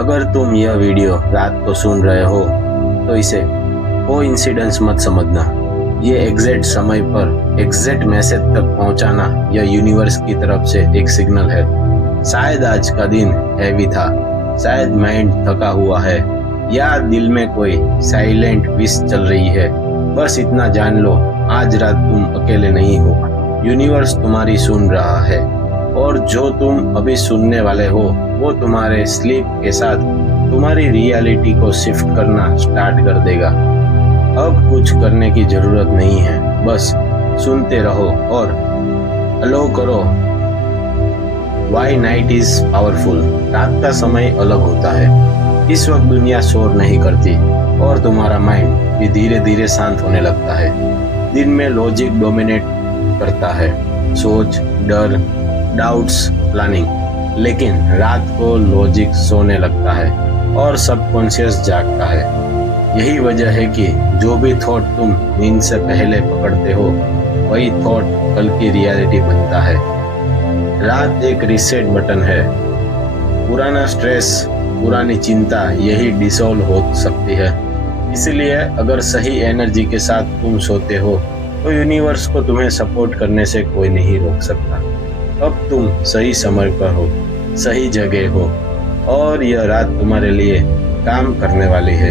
अगर तुम यह वीडियो रात को सुन रहे हो तो इसे कोइंसिडेंस मत समझना। ये एग्जैक्ट समय पर एग्जैक्ट मैसेज तक पहुंचाना यह यूनिवर्स की तरफ से एक सिग्नल है। शायद आज का दिन हैवी था, शायद माइंड थका हुआ है, या दिल में कोई साइलेंट विश चल रही है। बस इतना जान लो, आज रात तुम अकेले नहीं हो। यूनिवर्स तुम्हारी सुन रहा है, और जो तुम अभी सुनने वाले हो वो तुम्हारे स्लीप के साथ तुम्हारी रियलिटी को शिफ्ट करना स्टार्ट कर देगा। अब कुछ करने की जरूरत नहीं है, बस सुनते रहो और अलो करो। Why night is powerful. रात का समय अलग होता है। इस वक्त दुनिया शोर नहीं करती और तुम्हारा माइंड भी धीरे धीरे शांत होने लगता है। दिन में लॉजिक डोमिनेट करता है, सोच, डर, डाउट्स, प्लानिंग। लेकिन रात को लॉजिक सोने लगता है और सबकॉन्शियस जागता है। यही वजह है कि जो भी थॉट तुम नींद से पहले पकड़ते हो वही थॉट कल की रियलिटी बनता है। रात एक रीसेट बटन है। पुराना स्ट्रेस, पुरानी चिंता यही डिसॉल्व हो सकती है। इसलिए अगर सही एनर्जी के साथ तुम सोते हो तो यूनिवर्स को तुम्हें सपोर्ट करने से कोई नहीं रोक सकता। अब तुम सही समय पर हो, सही जगह हो, और यह रात तुम्हारे लिए काम करने वाली है।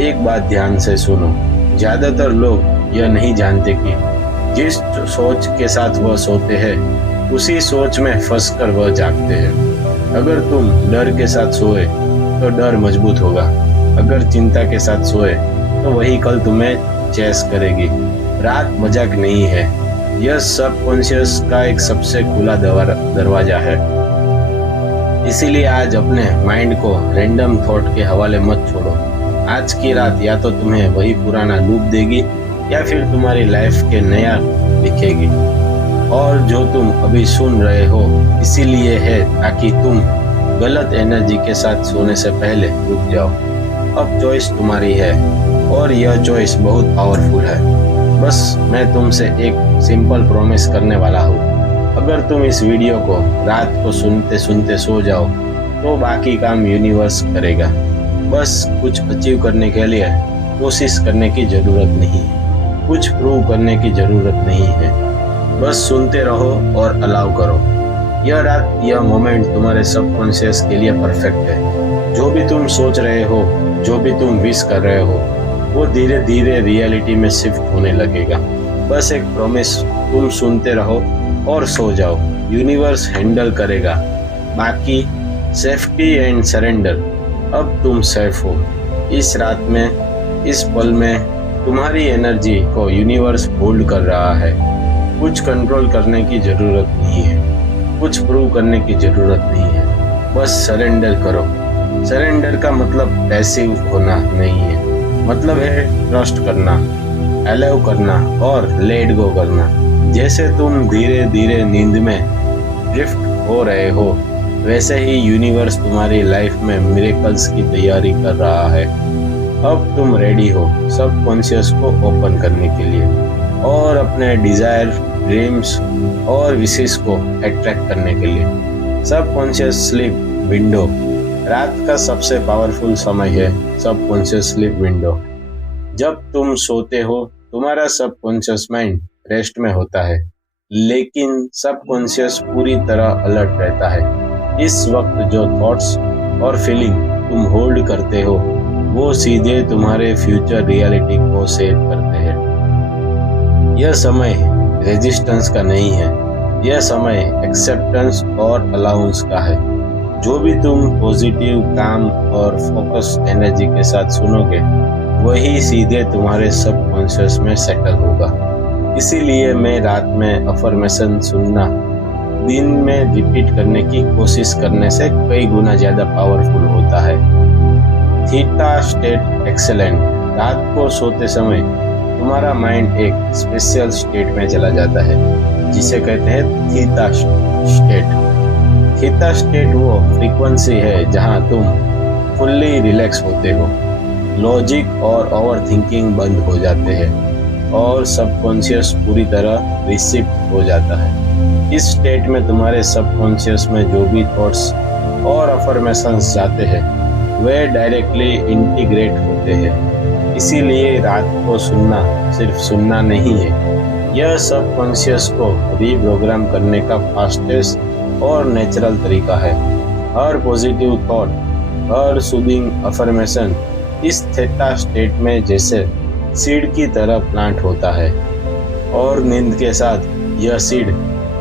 एक बात ध्यान से सुनो, ज्यादातर लोग यह नहीं जानते कि जिस सोच के साथ वह सोते हैं उसी सोच में फंसकर वह जागते हैं। अगर तुम डर के साथ सोए तो डर मजबूत होगा, अगर चिंता के साथ सोए तो वही कल तुम्हें चेस करेगी। रात मजाक नहीं है, यह सबकॉन्शियस का एक सबसे खुला दरवाजा है। इसीलिए आज अपने माइंड को रैंडम थॉट के हवाले मत छोड़ो। आज की रात या तो तुम्हें वही पुराना लूप देगी या फिर तुम्हारी लाइफ के नया लिखेगी। और जो तुम अभी सुन रहे हो इसीलिए है ताकि तुम गलत एनर्जी के साथ सोने से पहले रुक जाओ। अब चॉइस तुम्हारी है और यह चॉइस बहुत पावरफुल है। बस मैं तुमसे एक सिंपल प्रॉमिस करने वाला हूँ। अगर तुम इस वीडियो को रात को सुनते सुनते सो जाओ तो बाकी काम यूनिवर्स करेगा। बस कुछ अचीव करने के लिए कोशिश करने की जरूरत नहीं है, कुछ प्रूव करने की जरूरत नहीं है। बस सुनते रहो और अलाउ करो। यह रात, यह मोमेंट तुम्हारे सबकॉन्शियस के लिए परफेक्ट है। जो भी तुम सोच रहे हो, जो भी तुम विश कर रहे हो वो धीरे धीरे रियलिटी में शिफ्ट होने लगेगा। बस एक प्रॉमिस, तुम सुनते रहो और सो जाओ। यूनिवर्स हैंडल करेगा बाकी। Safety and surrender. अब तुम सेफ हो। इस रात में, इस पल में तुम्हारी एनर्जी को यूनिवर्स होल्ड कर रहा है। कुछ कंट्रोल करने की जरूरत नहीं है, कुछ प्रूव करने की जरूरत नहीं है। बस सरेंडर करो। सरेंडर का मतलब पैसिव होना नहीं है, मतलब है ट्रस्ट करना, अलाउ करना और लेट गो करना। जैसे तुम धीरे धीरे नींद में ड्रिफ्ट हो रहे हो वैसे ही यूनिवर्स तुम्हारी लाइफ में मिरेकल्स की तैयारी कर रहा है। अब तुम रेडी हो सबकॉन्शियस को ओपन करने के लिए और अपने डिजायर, ड्रीम्स और विशेष को अट्रैक्ट करने के लिए। Subconscious sleep window. रात का सबसे पावरफुल समय है सबकॉन्शियस स्लीप विंडो। जब तुम सोते हो तुम्हारा सबकॉन्शियस माइंड रेस्ट में होता है, लेकिन सबकॉन्शियस पूरी तरह अलर्ट रहता है। इस वक्त जो थॉट्स और फीलिंग तुम होल्ड करते हो वो सीधे तुम्हारे फ्यूचर रियलिटी को सेव करते हैं। यह समय रेजिस्टेंस का नहीं है, यह समय एक्सेप्टेंस और अलाउंस का है। जो भी तुम पॉजिटिव, काम और फोकस एनर्जी के साथ सुनोगे वही सीधे तुम्हारे सबकॉन्शियस में सेटल होगा। इसीलिए मैं रात में अफर्मेशन सुनना दिन में रिपीट करने की कोशिश करने से कई गुना ज्यादा पावरफुल होता है। Theta state excellent. रात को सोते समय तुम्हारा माइंड एक स्पेशल स्टेट में चला जाता है जिसे कहते हैं थीटा स्टेट। थीटा स्टेट वो फ्रीक्वेंसी है जहां तुम फुल्ली रिलैक्स होते हो, लॉजिक और ओवर थिंकिंग बंद हो जाते हैं और सबकॉन्शियस पूरी तरह रिसिप्ट हो जाता है। इस स्टेट में तुम्हारे सबकॉन्शियस में जो भी थॉट्स और अफर्मेशंस जाते हैं वे डायरेक्टली इंटीग्रेट होते हैं। इसीलिए रात को सुनना सिर्फ सुनना नहीं है, यह सबकॉन्शियस को रीप्रोग्राम करने का फास्टेस्ट और नेचुरल तरीका है। हर पॉजिटिव थॉट, हर सूदिंग अफर्मेशन इस थीटा स्टेट में जैसे सीड की तरह प्लांट होता है और नींद के साथ यह सीड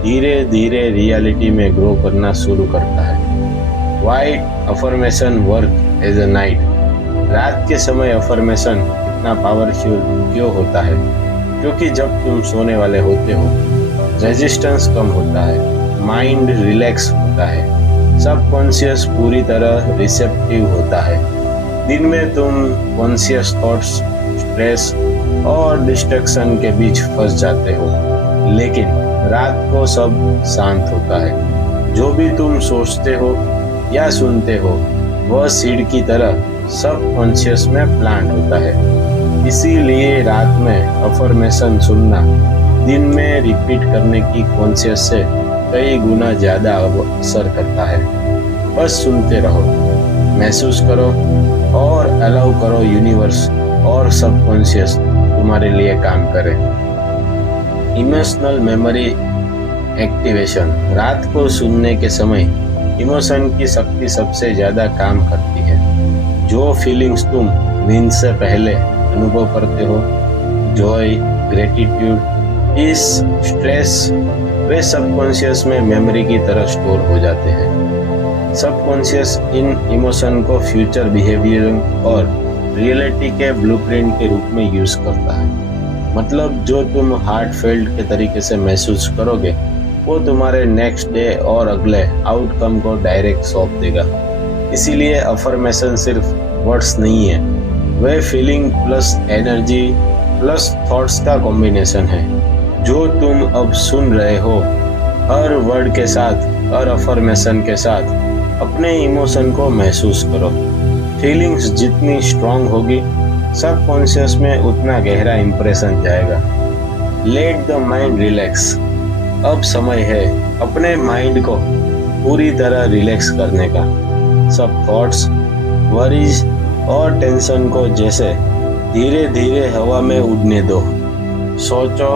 धीरे धीरे रियलिटी में ग्रो करना शुरू करता है। White affirmation work as a night. रात के समय अफर्मेशन इतना पावरफुल क्यों होता है? क्योंकि जब तुम सोने वाले होते हो रेजिस्टेंस कम होता है, माइंड रिलैक्स होता है, सबकॉन्शियस पूरी तरह रिसेप्टिव होता है। दिन में तुम कॉन्शियस थॉट्स, स्ट्रेस और डिस्ट्रैक्शन के बीच फंस जाते हो, लेकिन रात को सब शांत होता है। जो भी तुम सोचते हो या सुनते हो वह सीड की तरह सबकॉन्शियस में प्लांट होता है। इसीलिए रात में अफर्मेशन सुनना दिन में रिपीट करने की कॉन्शियस से कई गुना ज़्यादा असर करता है। बस सुनते रहो, महसूस करो और अलाउ करो यूनिवर्स और सबकॉन्शियस तुम्हारे लिए काम करे। Emotional memory activation. रात को सुनने के समय इमोशन की शक्ति सबसे ज़्यादा काम करती है। जो फीलिंग्स तुम नींद से पहले अनुभव करते हो, जॉय, ग्रेटिट्यूड, पीस, स्ट्रेस, वे सबकॉन्शियस में मेमोरी की तरह स्टोर हो जाते हैं। सबकॉन्शियस इन इमोशन को फ्यूचर बिहेवियर और रियलिटी के ब्लूप्रिंट के रूप में यूज करता है। मतलब जो तुम हार्टफेल्ट के तरीके से महसूस करोगे वो तुम्हारे नेक्स्ट डे और अगले आउटकम को डायरेक्ट सौंप देगा। इसीलिए अफर्मेशन सिर्फ वर्ड्स नहीं है, वे feeling plus energy plus thoughts का कॉम्बिनेशन है। जो तुम अब सुन रहे हो, हर वर्ड के साथ, हर अफर्मेशन के साथ अपने इमोशन को महसूस करो। फीलिंग्स जितनी स्ट्रांग होगी सबकॉन्शियस में उतना गहरा इंप्रेशन जाएगा। Let the mind relax. अब समय है अपने माइंड को पूरी तरह रिलैक्स करने का। सब थॉट्स, वरीज और टेंशन को जैसे धीरे धीरे हवा में उड़ने दो। सोचो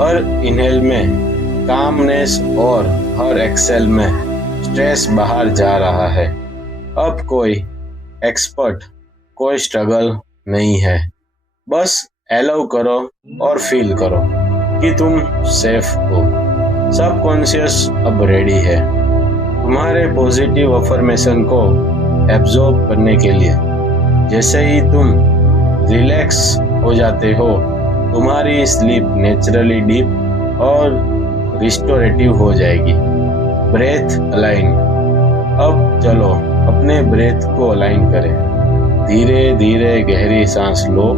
हर इनहेल में कामनेस और हर एक्सेल में स्ट्रेस बाहर जा रहा है। अब कोई एक्सपर्ट, कोई स्ट्रगल नहीं है। बस अलाउ करो और फील करो कि तुम सेफ हो। सबकॉन्शियस अब रेडी है तुम्हारे पॉजिटिव अफर्मेशन को एब्जॉर्ब करने के लिए। जैसे ही तुम रिलैक्स हो जाते हो, तुम्हारी स्लीप नेचुरली डीप और रिस्टोरेटिव हो जाएगी। Breath align. अब चलो अपने ब्रेथ को अलाइन करें। धीरे धीरे गहरी सांस लो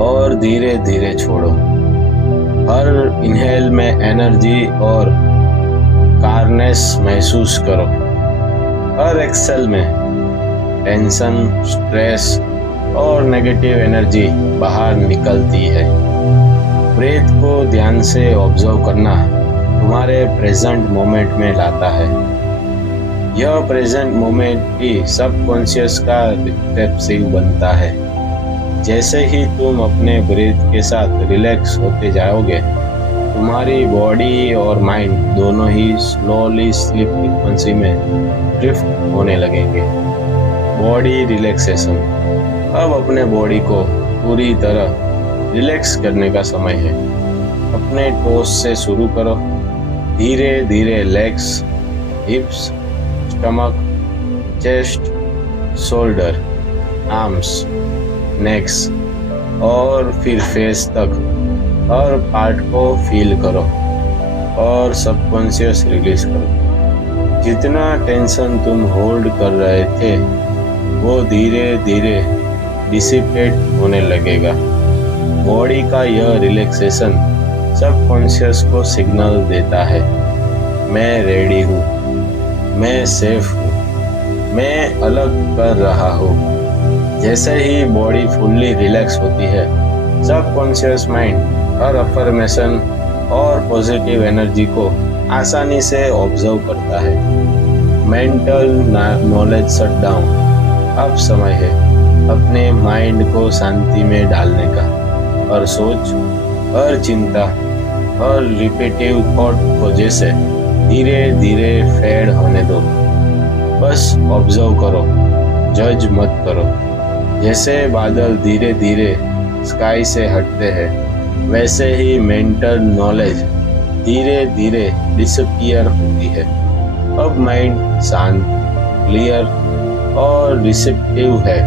और धीरे धीरे छोड़ो। हर इनहेल में एनर्जी और कारनेस महसूस करो। हर एक्सेल में टेंशन, स्ट्रेस और नेगेटिव एनर्जी बाहर निकलती है। ब्रेथ को ध्यान से ऑब्जर्व करना तुम्हारे प्रेजेंट मोमेंट में लाता है। यह प्रेजेंट मोमेंट ही सबकॉन्शियस का रिफ्लेक्सिव बनता है। जैसे ही तुम अपने ब्रीथ के साथ रिलैक्स होते जाओगे, तुम्हारी बॉडी और माइंड दोनों ही स्लोली स्लीप फ्रीक्वेंसी में ड्रिफ्ट होने लगेंगे। Body relaxation. अब अपने बॉडी को पूरी तरह रिलैक्स करने का समय है। अपने टोस से शुरू करो। धीरे धीरे legs, हिप्स, stomach, chest, shoulder, arms, next और फिर फेस तक हर पार्ट को फील करो और सबकॉन्शियस रिलीज करो। जितना टेंशन तुम होल्ड कर रहे थे वो धीरे धीरे डिसिपेट होने लगेगा। बॉडी का यह रिलैक्सेशन सबकॉन्शियस को सिग्नल देता है, मैं रेडी हूँ, मैं सेफ हूँ, मैं अलग कर रहा हूँ। जैसे ही बॉडी फुल्ली रिलैक्स होती है, सबकॉन्शियस माइंड हर अफर्मेशन और पॉजिटिव एनर्जी को आसानी से ऑब्जर्व करता है। Mental knowledge shut down. अब समय है अपने माइंड को शांति में डालने का। हर सोच, हर चिंता, हर रिपीटिव थॉट को जैसे धीरे धीरे फेड होने दो। बस ऑब्जर्व करो, जज मत करो। जैसे बादल धीरे धीरे स्काई से हटते हैं, वैसे ही मेंटल नॉलेज धीरे धीरे डिसअपियर होती है। अब माइंड शांत, क्लियर और रिसेप्टिव है।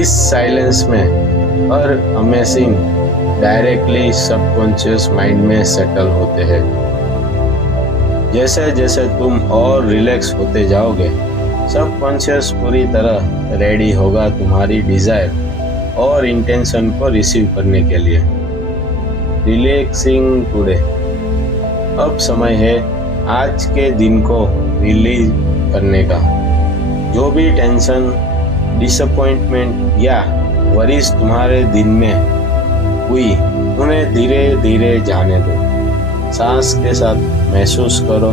इस साइलेंस में हर अमेजिंग डायरेक्टली सबकॉन्शियस माइंड में सेटल होते हैं। जैसे जैसे तुम और रिलैक्स होते जाओगे, सबकॉन्शियस पूरी तरह रेडी होगा तुम्हारी डिजायर और इंटेंशन को रिसीव करने के लिए। Relaxing today. अब समय है आज के दिन को रिलीज करने का। जो भी टेंशन, डिसअपॉइंटमेंट या वरीज तुम्हारे दिन में हुई, उन्हें धीरे धीरे जाने दो। सांस के साथ महसूस करो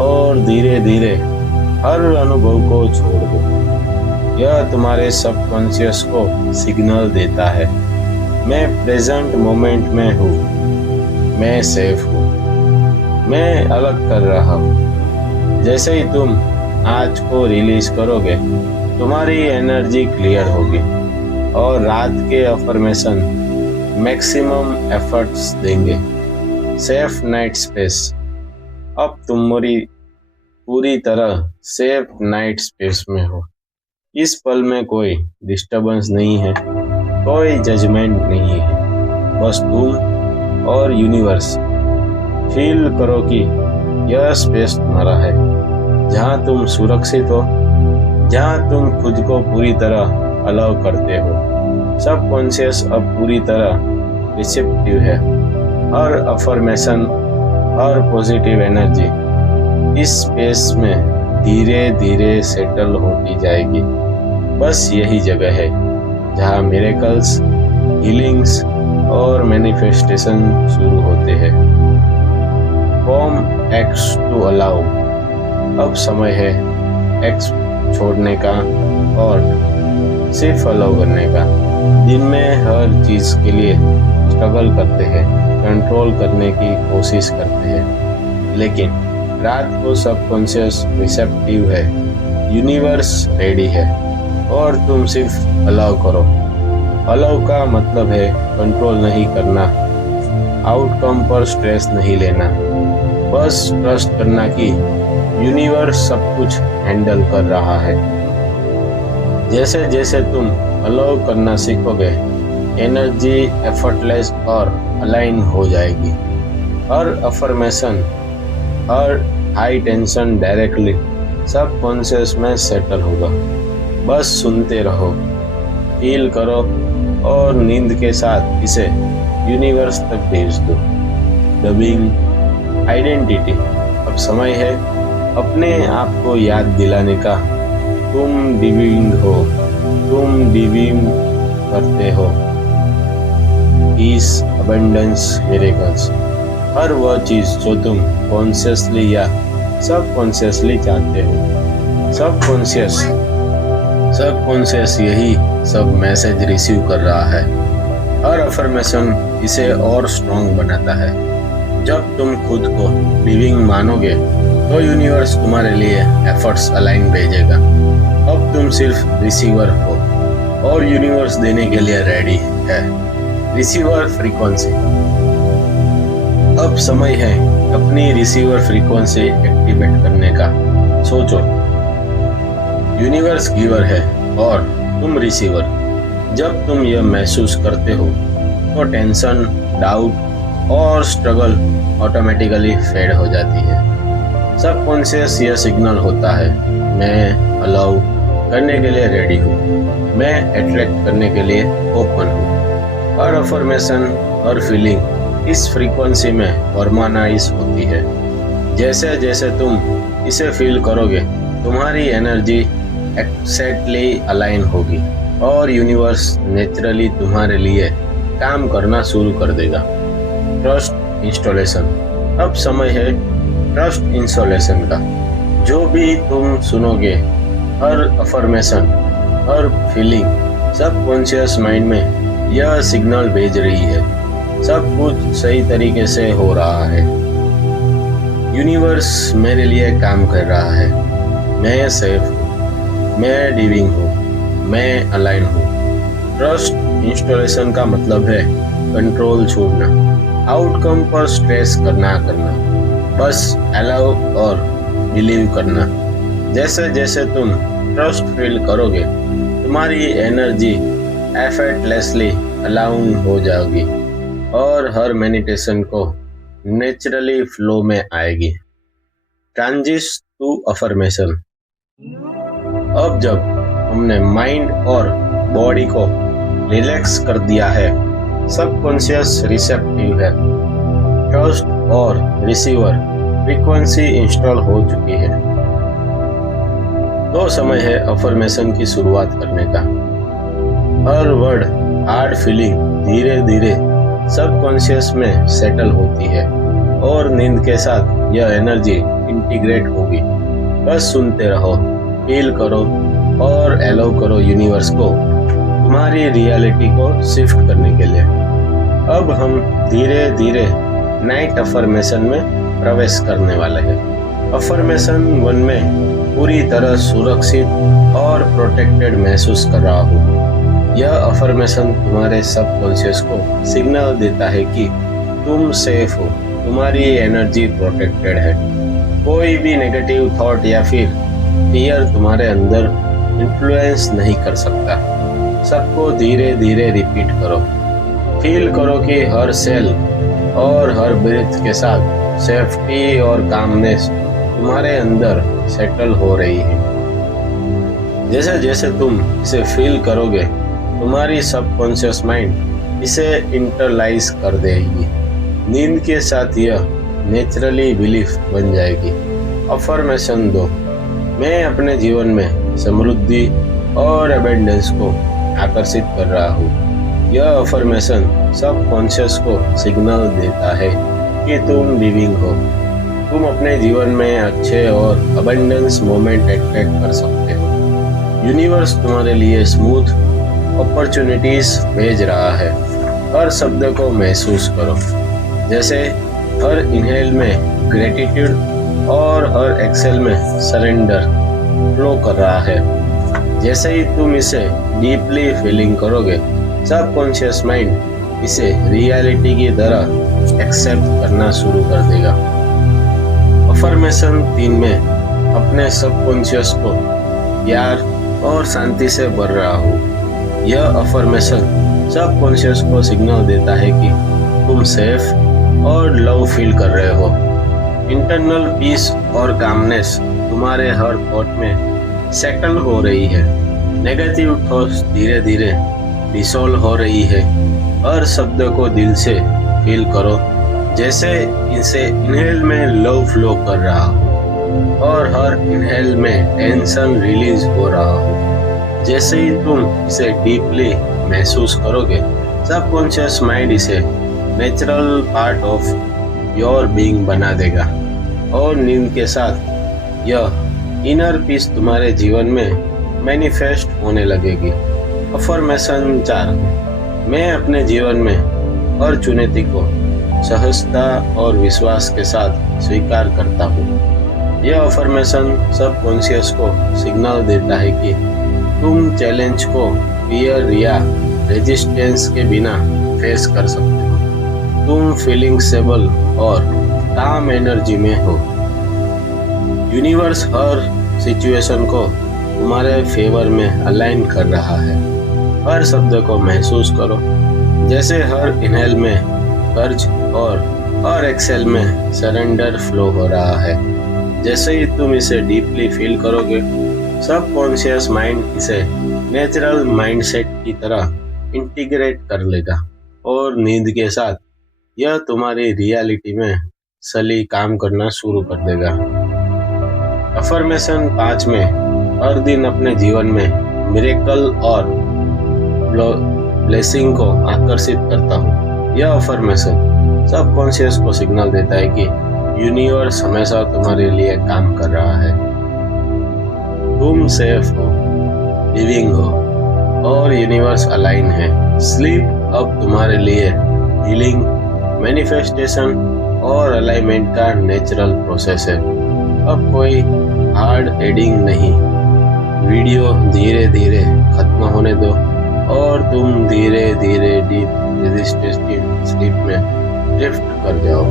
और धीरे धीरे हर अनुभव को छोड़ दो। यह तुम्हारे सबकॉन्शियस को सिग्नल देता है, मैं प्रेजेंट मोमेंट में हूँ, मैं सेफ हूँ, मैं अलग कर रहा हूँ। जैसे ही तुम आज को रिलीज करोगे, तुम्हारी एनर्जी क्लियर होगी और रात के अफर्मेशन मैक्सिमम एफर्ट्स देंगे। Safe night space. अब तुम्हारी पूरी तरह सेफ नाइट स्पेस में हो। इस पल में कोई डिस्टरबेंस नहीं है, कोई जजमेंट नहीं है, बस तुम और यूनिवर्स। फील करो कि यह स्पेस तुम्हारा है, जहाँ तुम सुरक्षित हो, जहाँ तुम खुद को पूरी तरह अलाउ करते हो। सबकॉन्शियस अब पूरी तरह रिसेप्टिव है। हर अफर्मेशन, हर पॉजिटिव एनर्जी इस स्पेस में धीरे धीरे सेटल होती जाएगी। बस यही जगह है जहाँ मिरेकल्स, हीलिंग्स और मैनिफेस्टेशन शुरू होते हैं। Form x to allow. अब समय है एक्स छोड़ने का और सिर्फ अलाउ करने का। दिन में हर चीज़ के लिए स्ट्रगल करते हैं, कंट्रोल करने की कोशिश करते हैं, लेकिन रात को सबकॉन्शियस रिसेप्टिव है, यूनिवर्स रेडी है और तुम सिर्फ अलाउ करो। अलाउ का मतलब है कंट्रोल नहीं करना, आउटकम पर स्ट्रेस नहीं लेना, बस ट्रस्ट करना कि यूनिवर्स सब कुछ हैंडल कर रहा है। जैसे जैसे तुम अलाउ करना सीखोगे, एनर्जी एफर्टलेस और अलाइन हो जाएगी। हर अफर्मेशन, हर हाई टेंशन डायरेक्टली सबकॉन्शियस में सेटल होगा। बस सुनते रहो, फील करो और नींद के साथ इसे यूनिवर्स तक भेज दो। Dubbing identity. अब समय है अपने आप को याद दिलाने का, तुम डिविंग हो, तुम डिविंग करते हो। Piece, abundance, miracles. हर वह चीज जो तुम कॉन्शियसली या सबकॉन्शियसली चाहते हो। सबकॉन्शियस यही सब मैसेज रिसीव कर रहा है। हर अफर्मेशन इसे और स्ट्रॉन्ग बनाता है। जब तुम खुद को लिविंग मानोगे तो यूनिवर्स तुम्हारे लिए एफर्ट्स अलाइन भेजेगा। अब तुम सिर्फ रिसीवर हो और यूनिवर्स देने के लिए रेडी है। Receiver frequency. अब समय है अपनी रिसीवर फ्रीक्वेंसी एक्टिवेट करने का। सोचो, यूनिवर्स गिवर है और तुम रिसीवर। जब तुम यह महसूस करते हो तो टेंशन, डाउट और स्ट्रगल ऑटोमेटिकली फेड हो जाती है। सबकॉन्शियस यह सिग्नल होता है, मैं अलाउ करने के लिए रेडी हूँ, मैं अट्रैक्ट करने के लिए ओपन हूँ। हर अफर्मेशन और फीलिंग इस फ्रीक्वेंसी में हार्मोनाइज होती है। जैसे जैसे तुम इसे फील करोगे, तुम्हारी एनर्जी एक्सैक्टली अलाइन होगी और यूनिवर्स नेचुरली तुम्हारे लिए काम करना शुरू कर देगा। Trust installation. अब समय है ट्रस्ट इंस्टॉलेशन का। जो भी तुम सुनोगे, हर अफर्मेशन, हर फीलिंग सबकॉन्शियस माइंड में यह सिग्नल भेज रही है, सब कुछ सही तरीके से हो रहा है। यूनिवर्स मेरे लिए काम कर रहा है, मैं सेफ हूँ, मैं लिविंग हूँ, मैं अलाइन हूँ। ट्रस्ट इंस्टॉलेशन का मतलब है कंट्रोल छोड़ना, आउटकम पर स्ट्रेस करना, बस अलाउ और बिलीव करना। जैसे जैसे तुम ट्रस्ट फील करोगे, तुम्हारी एनर्जी एफर्टलेसली अलाउंग हो जाएगी और हर मेडिटेशन को नेचुरली फ्लो में आएगी। ट्रांजिश टू अफर्मेशन। अब जब हमने माइंड और बॉडी को रिलैक्स कर दिया है, सबकॉन्शियस रिसेप्टिव है, ट्रस्ट और रिसीवर फ्रीक्वेंसी इंस्टॉल हो चुकी है, तो समय है अफर्मेशन की शुरुआत करने का। हर वर्ड, हार्ड फीलिंग धीरे धीरे सबकॉन्शियस में सेटल होती है और नींद के साथ यह एनर्जी इंटीग्रेट होगी। बस सुनते रहो, फील करो और अलाउ करो यूनिवर्स को तुम्हारी रियलिटी को शिफ्ट करने के लिए। अब हम धीरे धीरे नाइट अफर्मेशन में प्रवेश करने वाले हैं। अफर्मेशन 1 में पूरी तरह सुरक्षित और प्रोटेक्टेड महसूस कर रहा हूँ। यह अफर्मेशन तुम्हारे सबकॉन्शियस को सिग्नल देता है कि तुम सेफ हो, तुम्हारी एनर्जी प्रोटेक्टेड है, कोई भी नेगेटिव थॉट या फिर फियर तुम्हारे अंदर इन्फ्लुएंस नहीं कर सकता। सबको धीरे धीरे रिपीट करो, फील करो कि हर सेल और हर ब्रीथ के साथ सेफ्टी और कामनेस तुम्हारे अंदर सेटल हो रही है। जैसे जैसे तुम इसे फील करोगे, तुम्हारी सबकॉन्शियस माइंड इसे इंटरलाइज कर देगी। नींद के साथ यह नेचुरली बिलीफ बन जाएगी। अफर्मेशन 2। मैं अपने जीवन में समृद्धि और अबेंडेंस को आकर्षित कर रहा हूँ। यह अफर्मेशन सबकॉन्शियस को सिग्नल देता है कि तुम लिविंग हो, तुम अपने जीवन में अच्छे और अबेंडेंस मोमेंट अट्रैक्ट कर सकते हो। यूनिवर्स तुम्हारे लिए स्मूथ अपॉर्चुनिटीज भेज रहा है। हर शब्द को महसूस करो, जैसे हर इनहेल में ग्रेटिट्यूड और हर एक्सेल में सरेंडर फ्लो कर रहा है। जैसे ही तुम इसे डीपली फीलिंग करोगे, सबकॉन्शियस माइंड इसे रियलिटी की तरह एक्सेप्ट करना शुरू कर देगा। अफर्मेशन 3 में अपने सबकॉन्शियस को प्यार और शांति से भर रहा हूँ। यह अफर्मेशन सबकॉन्शियस को सिग्नल देता है कि तुम सेफ और लव फील कर रहे हो। इंटरनल पीस और कामनेस तुम्हारे हर थॉट में सेटल हो रही है। नेगेटिव थॉट्स धीरे धीरे डिसॉल्व हो रही है। हर शब्द को दिल से फील करो, जैसे इसे इनहेल में लव फ्लो कर रहा हो और हर इनहेल में टेंशन रिलीज हो रहा हो। जैसे ही तुम इसे डीपली महसूस करोगे, सबकॉन्शियस माइंड इसे natural part of your being बना देगा और नींद के साथ यह इनर पीस तुम्हारे जीवन में मैनिफेस्ट होने लगेगी। अफर्मेशन 4। मैं अपने जीवन में हर चुनौती को सहजता और विश्वास के साथ स्वीकार करता हूँ। यह अफर्मेशन सबकॉन्शियस को सिग्नल देता है कि तुम चैलेंज को फियर या रेजिस्टेंस के बिना फेस कर सकते हो। तुम फीलिंग स्टेबल और काम एनर्जी में हो। यूनिवर्स हर सिचुएशन को तुम्हारे फेवर में अलाइन कर रहा है। हर शब्द को महसूस करो, जैसे हर इनहेल में कर्ज और हर एक्सेल में सरेंडर फ्लो हो रहा है। जैसे ही तुम इसे डीपली फील करोगे, सबकॉन्शियस माइंड इसे नेचुरल माइंडसेट की तरह इंटीग्रेट कर लेगा और नींद के साथ यह तुम्हारी रियलिटी में सली काम करना शुरू कर देगा। अफर्मेशन 5 में हर दिन अपने जीवन में मिरेकल और ब्लेसिंग को आकर्षित करता हूँ। यह अफर्मेशन सबकॉन्शियस को सिग्नल देता है कि यूनिवर्स हमेशा तुम्हारे लिए काम कर रहा है। तुम सेफ हो, लिविंग हो और यूनिवर्स अलाइन है। स्लीप अब तुम्हारे लिए हीलिंग, मैनिफेस्टेशन और अलाइनमेंट का नेचुरल प्रोसेस है। अब कोई हार्ड एडिंग नहीं। वीडियो धीरे धीरे खत्म होने दो और तुम धीरे धीरे डीप रेजिस्टेंस स्लीप में ड्रिफ्ट कर जाओ।